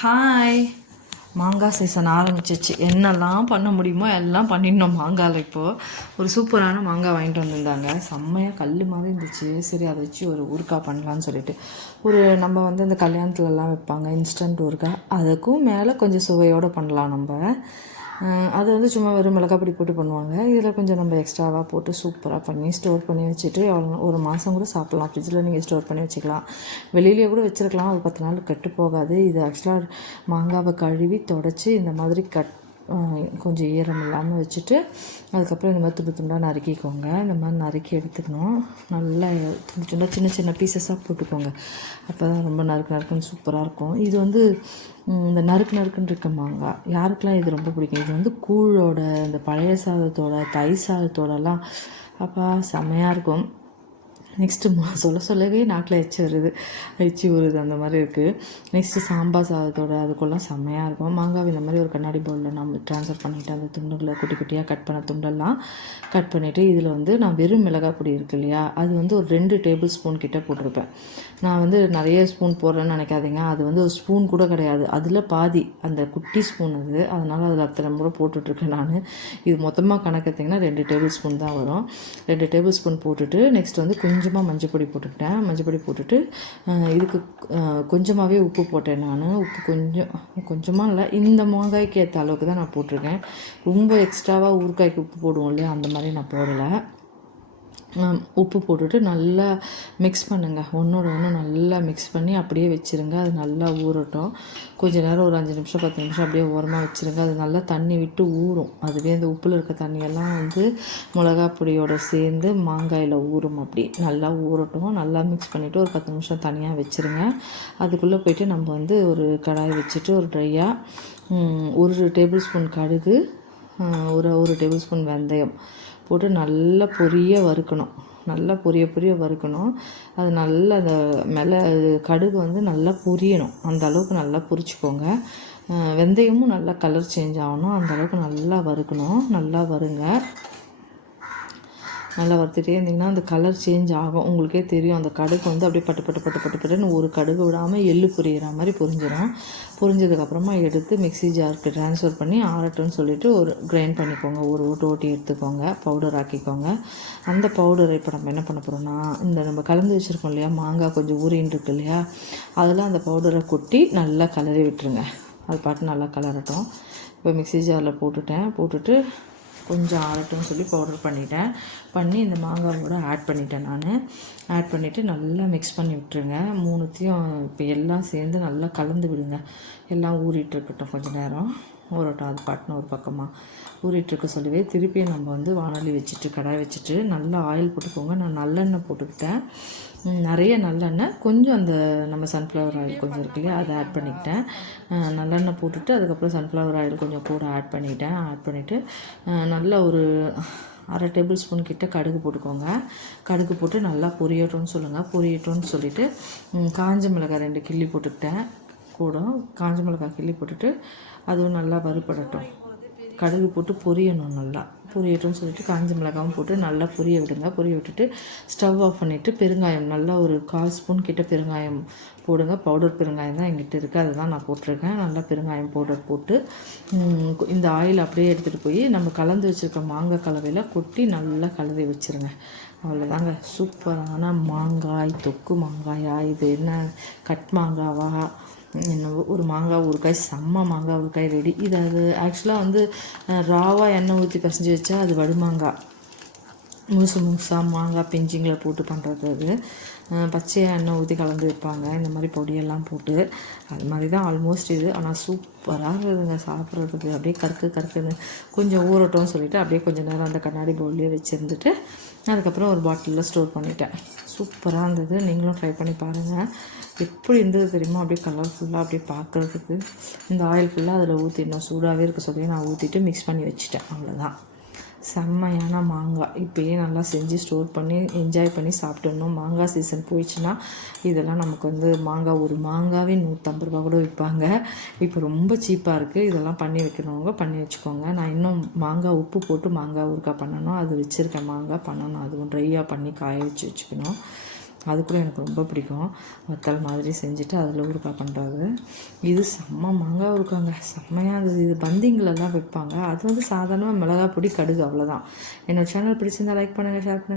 Hi மாங்காய் season ஆரம்பிச்சிச்சு. என்னெல்லாம் பண்ண முடியுமோ எல்லாம் பண்ணிடணும் மாங்காயில் இப்போது ஒரு சூப்பரான மாங்காய் வாங்கிட்டு வந்திருந்தாங்க. செம்மையாக கல் மாதிரி இருந்துச்சு. சரி அதை வச்சு ஒரு ஊறுகாய் பண்ணலான்னு சொல்லிட்டு. ஒரு நம்ம வந்து இந்த கல்யாணத்துலலாம் வைப்பாங்க. இன்ஸ்டன்ட் ஊறுகாய் அதுக்கும் மேலே கொஞ்சம் சுவையோடு பண்ணலாம் நம்ம. அது வந்து சும்மா வெறும் மிளகாய் பொடி போட்டு பண்ணுவாங்க. இதில் கொஞ்சம் நம்ம எக்ஸ்ட்ராவாக போட்டு சூப்பராக பண்ணி ஸ்டோர் பண்ணி வச்சுட்டு எவ்வளோ ஒரு மாதம் கூட சாப்பிட்லாம். ஃப்ரிட்ஜில் நீங்கள் ஸ்டோர் பண்ணி வச்சுக்கலாம். வெளியிலேயே கூட வச்சுருக்கலாம். ஒரு பத்து நாள் கெட்டு போகாது. இது ஆக்சுவலாக மாங்காவை கழுவி தொடச்சி இந்த மாதிரி கட் கொஞ்சம் ஈரம் இல்லாமல் வச்சுட்டு அதுக்கப்புறம் இந்த மாதிரி துண்டு துண்டாக நறுக்கிக்கோங்க. இந்த மாதிரி நறுக்கி எடுத்துக்கணும். நல்லா துண்டு துண்டாக சின்ன சின்ன பீசஸாக போட்டுக்கோங்க. அப்போ தான் ரொம்ப நறுக்கு நறுக்குன்னு சூப்பராக இருக்கும். இது வந்து இந்த நறுக்கு நறுக்குன்னு இருக்க மாங்காய் யாருக்கெல்லாம் இது ரொம்ப பிடிக்கும்? இது வந்து கூழோட இந்த பழைய சாதத்தோட தை சாதத்தோடலாம். அப்பா செம்மையாக இருக்கும். நெக்ஸ்ட்டு சொல்ல சொல்லவே நாக்கில் எச்சி வருது. எச்சி வருது அந்த மாதிரி இருக்குது நெக்ஸ்ட்டு சாம்பார் சாதத்தோட அதுக்குள்ளே செம்மையாக இருக்கும். மாங்காய் இந்த மாதிரி ஒரு கண்ணாடி பவுலில் நம்ம ட்ரான்ஸ்ஃபர் பண்ணிவிட்டு அந்த துண்டுகளை குட்டி குட்டியாக கட் பண்ண துண்டெல்லாம் கட் பண்ணிவிட்டு இதில் வந்து நான் வெறும் மிளகாய் பொடி இருக்கு இல்லையா? அது வந்து ஒரு ரெண்டு டேபிள் ஸ்பூன் கிட்டே போட்டிருப்பேன். நான் வந்து நிறைய ஸ்பூன் போடுறேன்னு நினைக்காதீங்க. அது வந்து ஒரு ஸ்பூன் கூட கிடையாது. அதில் பாதி அந்த குட்டி ஸ்பூன் அது. அதனால் அதில் அத்தனை முறை போட்டுட்ருக்கேன் நான். இது மொத்தமாக கணக்கு எடுத்திங்கன்னா ரெண்டு டேபிள் ஸ்பூன் தான் வரும். ரெண்டு டேபிள் ஸ்பூன் போட்டுட்டு நெக்ஸ்ட் வந்து கொஞ்சமாக மஞ்சப்பொடி போட்டுக்கிட்டேன். மஞ்சப்பொடி போட்டுட்டு இதுக்கு கொஞ்சமாகவே உப்பு போட்டேன் நான். உப்பு கொஞ்சம் கொஞ்சமாக இல்லை இந்த மாங்காய்க்கு ஏற்ற அளவுக்கு தான் நான் போட்டிருக்கேன். ரொம்ப எக்ஸ்ட்ராவாக ஊறுகாய்க்கு உப்பு போடுவோம் இல்லையா அந்த மாதிரி நான் போடலை. உப்பு போட்டுட்டு நல்லா மிக்ஸ் பண்ணுங்கள் ஒன்றோட ஒன்று நல்லா மிக்ஸ் பண்ணி அப்படியே வச்சுருங்க. அது நல்லா ஊறட்டும். கொஞ்ச நேரம் ஒரு அஞ்சு நிமிஷம் பத்து நிமிஷம் அப்படியே ஓரமாக வச்சுருங்க. அது நல்லா தண்ணி விட்டு ஊறும். அதுவே அந்த உப்பில் இருக்க தண்ணியெல்லாம் வந்து மிளகா பொடியோட சேர்ந்து மாங்காயில் ஊறும் அப்படி. நல்லா ஊறட்டும். நல்லா மிக்ஸ் பண்ணிவிட்டு ஒரு பத்து நிமிஷம் தனியாக வச்சுருங்க. அதுக்குள்ளே போயிட்டு நம்ம வந்து ஒரு கடாய் வச்சுட்டு ஒரு ட்ரையாக ஒரு டேபிள் ஸ்பூன் கடுகு ஒரு ஒரு டேபிள் ஸ்பூன் வெந்தயம். போட்டு நல்லா பொரிய வறுக்கணும். நல்லா பொரிய பொரிய வறுக்கணும். அது நல்லா அந்த மேலே கடுகு வந்து நல்லா பொரியணும். அந்த அளவுக்கு நல்லா பொரிச்சுக்கோங்க. வெந்தயமும் நல்லா கலர் சேஞ்ச் ஆகணும். அந்த அளவுக்கு நல்லா வறுக்கணும். நல்லா வருங்க. நல்லா வறுத்துட்டே இருந்தீங்கன்னா அந்த கலர் சேஞ்ச் ஆகும். உங்களுக்கே தெரியும். அந்த கடுகு வந்து அப்படியே பட்டு பட்டு பட்டு பட்டு பட்டுன்னு ஒரு கடுகு விடாமல் எள்ளு பொரியிற மாதிரி பொரிஞ்சிடும் பொரிஞ்சதுக்கப்புறமா எடுத்து மிக்ஸி ஜாருக்கு ட்ரான்ஸ்ஃபர் பண்ணி ஆரட்டுன்னு சொல்லிவிட்டு ஒரு கிரைண்ட் பண்ணிக்கோங்க. ஒரு ஓட்டு ஓட்டி எடுத்துக்கோங்க. பவுடர் ஆக்கிக்கோங்க. அந்த பவுடரை இப்போ நம்ம என்ன பண்ண போகிறோம்னா இந்த நம்ம கலந்து வச்சுருக்கோம் இல்லையா மாங்காய் கொஞ்சம் ஊறின்னு இருக்கு இல்லையா அதில் அந்த பவுடரை கொட்டி நல்லா கலரி விட்டுருங்க. அது பாட்டு நல்லா கலரட்டும். இப்போ மிக்ஸி ஜாரில் போட்டுட்டேன். போட்டுட்டு கொஞ்சம் ஆறட்டும்னு சொல்லி பவுடர் பண்ணிட்டேன். பண்ணி இந்த மாங்காவோட ஆட் பண்ணிட்டேன் நான். ஆட் பண்ணிவிட்டு நல்லா மிக்ஸ் பண்ணி விட்டுருங்க. மூணுத்தையும் இப்போ எல்லாம் சேர்ந்து நல்லா கலந்து விடுங்க. எல்லாம் ஊறிட்டு இருக்கட்டும் கொஞ்சம் நேரம். ஊறட்டும் அது பாட்டுன்னு ஒரு பக்கமாக ஊறிட்டுருக்க சொல்லவே. திருப்பியும் நம்ம வந்து வானொலி வச்சுட்டு கடாய் வச்சுட்டு நல்லா ஆயில் போட்டுக்கோங்க. நான் நல்லெண்ணெய் போட்டுக்கிட்டேன். நிறைய நல்லெண்ணெய். கொஞ்சம் அந்த நம்ம சன்ஃப்ளவர் ஆயில் கொஞ்சம் இருக்கு இல்லையா அதை ஆட் பண்ணிக்கிட்டேன். நல்லெண்ணெய் போட்டுட்டு அதுக்கப்புறம் சன்ஃப்ளவர் ஆயில் கொஞ்சம் கூட ஆட் பண்ணிட்டேன். ஆட் பண்ணிவிட்டு நல்ல ஒரு அரை டேபிள் ஸ்பூன் கிட்ட கடுகு போட்டுக்கோங்க. கடுகு போட்டு நல்லா பொரியட்டும்னு சொல்லுங்கள் பொரியட்டும்னு சொல்லிவிட்டு காஞ்ச மிளகாய் ரெண்டு கிள்ளி போட்டுக்கிட்டேன். போடும் காஞ்ச மிளகாய் கிள்ளி போட்டுட்டு அதுவும் நல்லா வறுபடட்டும். கடுகு போட்டு பொரியணும் நல்லா. பொரியட்டும்னு சொல்லிட்டு காஞ்ச மிளகாவும் போட்டு நல்லா பொரிய விடுங்க. பொரிய விட்டுட்டு ஸ்டவ் ஆஃப் பண்ணிவிட்டு பெருங்காயம் நல்லா ஒரு கால் ஸ்பூன் கிட்ட பெருங்காயம் போடுங்க. பவுடர் பெருங்காயம் தான் எங்கிட்ட இருக்குது அதுதான் நான் போட்டிருக்கேன். நல்லா பெருங்காயம் பவுடர் போட்டு இந்த ஆயில் அப்படியே எடுத்துகிட்டு போய் நம்ம கலந்து வச்சுருக்க மாங்காய் கலவையில் கொட்டி நல்லா கலவை வச்சுருங்க. அவ்வளோதாங்க சூப்பரான மாங்காய் தொக்கு மாங்காயா இது என்ன? கட் மாங்காவா? என்னவோ ஒரு மாங்காய் ஊறுக்காய் செம்ம மாங்காய் ஊறுக்காய் ரெடி இது அது ஆக்சுவலாக வந்து ராவாக எண்ணெய் ஊற்றி பசஞ்சு வச்சா அது வடுமாங்காய். முழுசு முழுசாக மாங்காய் பிஞ்சிங்கில் போட்டு பண்ணுறது அது. பச்சையாக எண்ணெய் ஊற்றி கலந்து வைப்பாங்க. இந்த மாதிரி பொடியெல்லாம் போட்டு. அது மாதிரி தான் ஆல்மோஸ்ட் இது. ஆனால் சூப்பராக இருக்குதுங்க சாப்பிட்றதுக்கு. அப்படியே கருக்கு கருக்குன்னு கொஞ்சம் ஊறட்டும்னு சொல்லிவிட்டு அப்படியே கொஞ்சம் நேரம் அந்த கண்ணாடி பவுல்லையே வச்சுருந்துட்டு அதுக்கப்புறம் ஒரு பாட்டிலில் ஸ்டோர் பண்ணிட்டேன். சூப்பராக இருந்தது. நீங்களும் ட்ரை பண்ணி பாருங்கள் எப்படி இருந்தது தெரியுமா? அப்படியே கலர்ஃபுல்லாக அப்படியே பார்க்குறதுக்கு. இந்த ஆயில் ஃபுல்லாக அதில் ஊற்றிடணும் சூடாகவே இருக்க சொல்லி நான் ஊற்றிட்டு மிக்ஸ் பண்ணி வச்சுட்டேன். அவ்வளோதான் செம்மையான மாங்காய். இப்போயே நல்லா செஞ்சு ஸ்டோர் பண்ணி என்ஜாய் பண்ணி சாப்பிட்டுடணும். மாங்காய் சீசன் போயிடுச்சுன்னா இதெல்லாம் நமக்கு வந்து மாங்காய் ஒரு மாங்காவே நூற்றம்பது ரூபா கூட விற்பாங்க. இப்போ ரொம்ப சீப்பாக இருக்குது இதெல்லாம் பண்ணி வைக்கிறவங்க பண்ணி வச்சுக்கோங்க. நான் இன்னும் மாங்காய் உப்பு போட்டு மாங்காய் ஊறுக்காய் பண்ணணும். அது வச்சுருக்கேன் மாங்காய் பண்ணணும். அதுவும் ட்ரையாக பண்ணி காய வச்சு வச்சுக்கணும். அது கூட எனக்கு ரொம்ப பிடிக்கும். வத்தல் மாதிரி செஞ்சுட்டு அதில் ஊறுகாய் பண்ணுறது இது செம்ம மாங்காய் ஊறுகாங்க செம்மையாக இருந்தது. இது பந்திங்களெல்லாம் வைப்பாங்க. அது வந்து சாதாரணமாக மிளகாய் பொடி கடுகு அவ்வளோதான் என்னோட சேனல் பிடிச்சிருந்தா லைக் பண்ணுங்கள் ஷேர் பண்ணுங்கள்